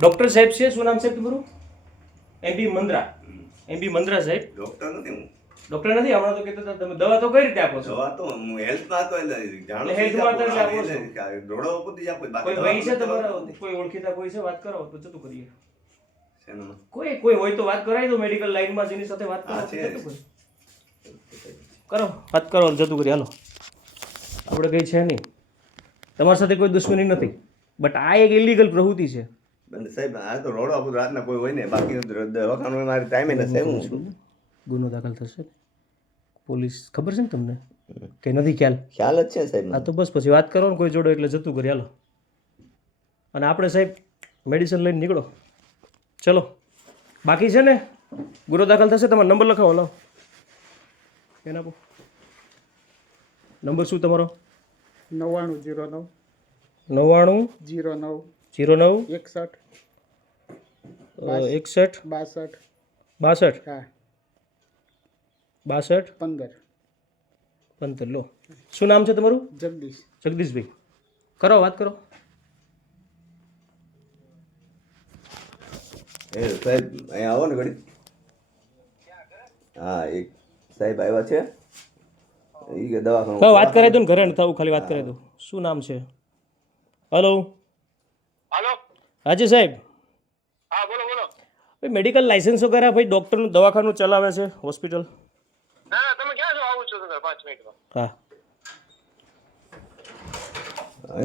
Doctor સાહેબ છે, શું નામ સાહેબ તમારું? એમબી મંદ્રા. એમબી મંદ્રા સાહેબ. ડોક્ટર નથી હું. ડૉક્ટર નથી? હમણાં તો કહેતા હતા તમે દવા તો કઈ રીતે આપો છો? દવા તો હું હેલ્થમાં તો એટલે જાણું એટલે healthમાં તો એટલે આપો છો. રોડો ઉપરથી જ આપો બાકી કોઈ દવા ભાઈ છે તો તમારા, નથી. કોઈ ઓળખીતા કોઈ છે? વાત કરો તો જતું કરીએ. શેનામાં? કોઈ હોય તો વાત કરાવી દો, મેડિકલ લાઈનમાં જેની સાથે વાત કરો હા, તો છે. જતું કરીએ. કરો વાત કરો, જતું કરીએ. હાલો, આપણે કઈ છે નહીં, તમારી સાથે કોઈ દુશ્મની નથી, બટ આ એક ઇલીગલ પ્રવૃત્તિ છે. બંને સાહેબ આ તો રોડો ઉપર રાતના કોઈ હોય ને બાકી દવાખાનું મારે ટાઈમે નથી હું છું. ગુનો દાખલ થશે. પોલીસ ખબર છે ને તમને કે નથી ખ્યાલ? ખ્યાલ જ છે સાહેબ હા તો બસ પછી વાત કરો ને કોઈ જોડો એટલે જતું કરી. હાલો, અને આપણે સાહેબ મેડિસિન લઈને નીકળો. ચલો, બાકી છે ને ગુનો દાખલ થશે. તમારો નંબર લખાવો. લાવો એને આપો. નંબર શું તમારો? 9909 99 09 09 61 61 62 62 હા 62 15 15. લો, શું નામ છે તમારું? જગદીશ. જગદીશભાઈ. કરો વાત કરો. એ સાહેબ અહીંયા આવો ને ઘડી. હા એક સાહેબ આવ્યા છે એ કે દવાખાનું હા વાત કરાવી દો ને, ઘરે ન થવું, ખાલી વાત કરાવી દો. શું નામ છે? હલો. હાલો. હાજી સાહેબ. હા બોલો બોલો. ભાઈ મેડિકલ લાઇસન્સ વગેરે ભાઈ ડૉક્ટરનું દવાખાનું ચલાવે છે, હોસ્પિટલ? ના ના તમે ક્યાં છો? આવું છો તો 5 મિનિટમાં. હા